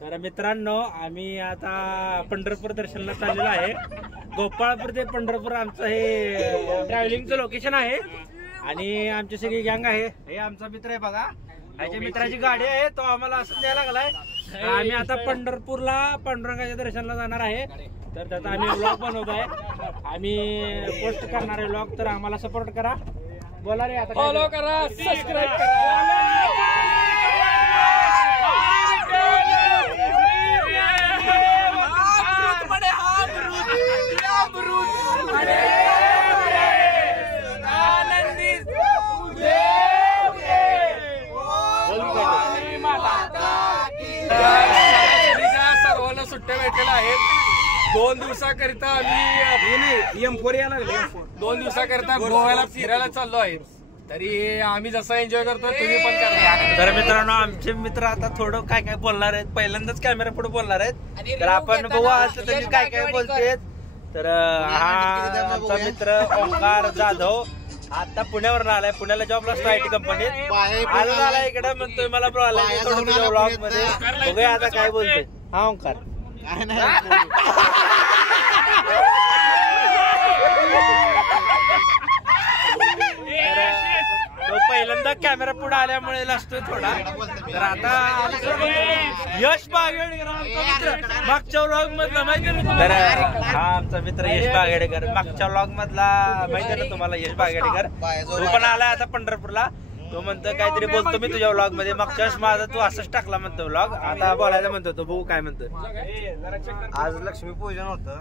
तर मित्रांनो आम्ही आता पंढरपूर दर्शनाला चाललेलो आहे. गोपाळपूर ते पंढरपूर आमचं हे ट्रॅव्हलिंगचं लोकेशन आहे आणि आमची सगळी गँग आहे. हे आमचा मित्र आहे बघा, ह्याच्या मित्राची गाडी आहे, तो आम्हाला असं द्यायला लागलाय. आम्ही आता पंढरपूरला पांडुरंगाच्या दर्शनाला जाणार आहे. तर त्याचा आम्ही व्लॉग बनवत आहे, आम्ही पोस्ट करणार आहे व्लॉग. तर आम्हाला सपोर्ट करा. बोला रे आता, फॉलो करा, सबस्क्राईब करा. सर्वांना सुट्ट्या भेटलेल्या आहेत. 2 दिवसाकरिता आम्ही M4 या लागले. 2 दिवसाकरिता गोव्याला फिरायला चाललो आहे. तरी आम्ही जसं एन्जॉय करतो तुम्ही पण करा. तर मित्रांनो आमचे मित्र आता थोडं काय काय बोलणार आहेत, पहिल्यांदाच कॅमेरा पुढे बोलणार आहेत. तर आपण बघू आज त्यांनी काय काय बोलतेत. तर हा आमचा मित्र ओंकार जाधव आता पुण्यावरून आलाय, पुण्याला जॉबला असतो IT कंपनीत. आज आलाय इकडे म्हणतोय मला ब्लॉग मध्ये. बघूया आता काय बोलतोय. हा ओंकार तो पहिल्यांदा कॅमेरा पुढे आल्यामुळे लागतोय थोडा. तर आता यश बागेडकर मागच्या व्लॉग मधला माहिती ना. तर हा आमचा मित्र यश बागेडकर मागच्या व्लॉग मधला माहिती ना तुम्हाला. यश बागेडकर तो पण आलाय आता पंढरपूरला. तो म्हणतो काहीतरी बोलतो मी तुझ्या व्लॉग मध्ये. मागच्या वेळेस माझा तू असंच टाकला म्हणतो व्लॉग, आता बोलायला म्हणतो तो. बघू काय म्हणतो. आज लक्ष्मीपूजन होतं.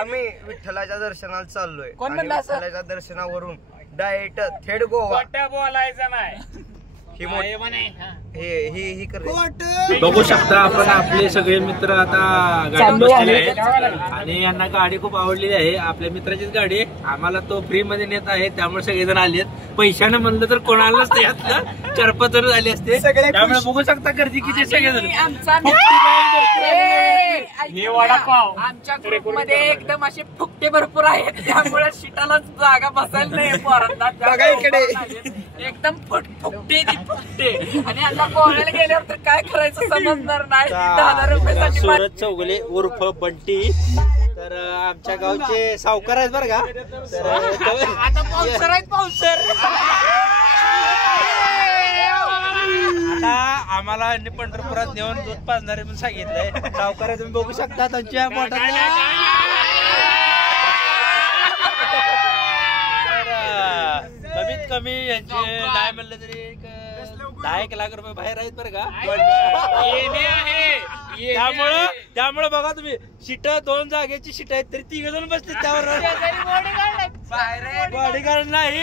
आम्ही विठ्ठलाच्या दर्शनाला चाललोय. विठ्ठलाच्या दर्शनावरून डायरेक्ट थेट गोवा. बोलायचं नाही. बघू शकता आपण आपले सगळे मित्र आता गाडीत बसलेले आहेत आणि यांना गाडी खूप आवडलेली आहे. आपल्या मित्राचीच गाडी आहे, आम्हाला तो फ्री मध्ये नेत आहे. त्यामुळे सगळेजण आले आहेत. पैशाने म्हणलं तर कोणालाच नाही यातलं 4-5 जण झाले असते. त्यामुळे बघू शकता गर्दी किती सगळेजण. हे वडापाव आमच्या ग्रुपमध्ये एकदम असे फुकटे भरपूर आहेत, त्यामुळे सीटाला जागा बसायला नाही पोरांना. एकदम फुकटे आणि आता गोव्याला गेल्यावर तर काय करायचं समजणार नाही. 10,000 रुपयासाठी सूरज चौगले उर्फ बंटी तर आमच्या गावचे सावकार आहेत बरं का. तर आता पावसर आहेत, पावसर. आता आम्हाला पंढरपुरात नेऊन दूध पाजणारे म्हणून सांगितलंय. सावकार तुम्ही बघू शकता त्यांच्या पोटात. कमीत कमी यांचे नाही म्हणलं तरी 10-1 लाख रुपये बाहेर आहेत बरं का. त्यामुळं बघा तुम्ही, सीट 2 जागेची सीट आहेत तरी 3 जण बसते त्यावर. बॉडीगार्ड नाही,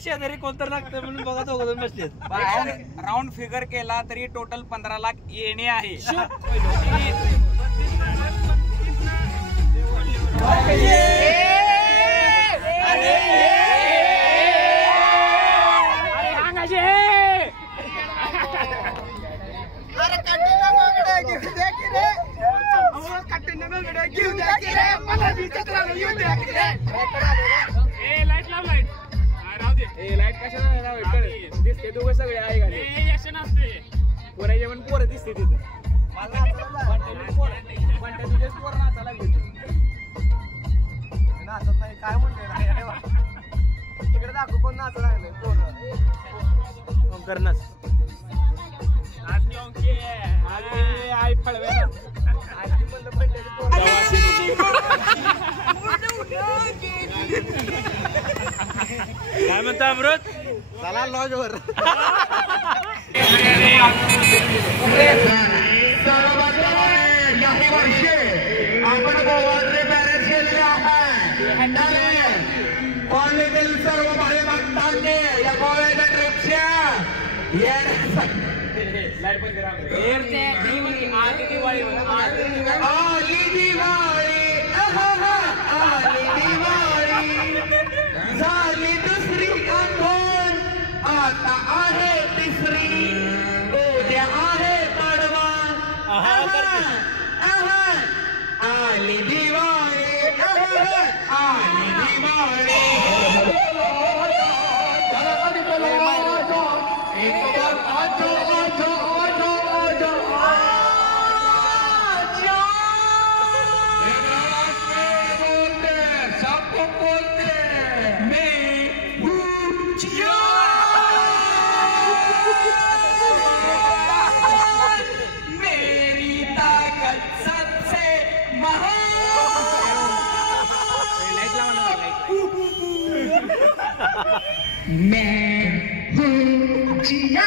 शेजारी कोणतरी लागतं म्हणून बघा 2 जण बसले. राऊंड फिगर केला तरी टोटल 15 लाख येणे आहे. लाईट कशाला दिसते दोघं सगळे आहे का पोरा जेवण पोरं दिसते तिथे. नाचत नाही काय म्हणते तिकडे दाखव कोण नाचत लागले करणच आई फळव्या काय म्हणतो अमृत. चला लॉजवर. आपण गोवाचे पॅरेंट्स गेलेले आहे. सर्व भावी भक्तांनी या गोव्याच्या ट्रिपच्या आली दिवाळी झाली दुसरी आठवण आता आहे तिसरी. उद्या आहे पाडवा. आली दिवाळी आली दिवाळी. मेरी ताकत सबसे महान मैं हूँ जिया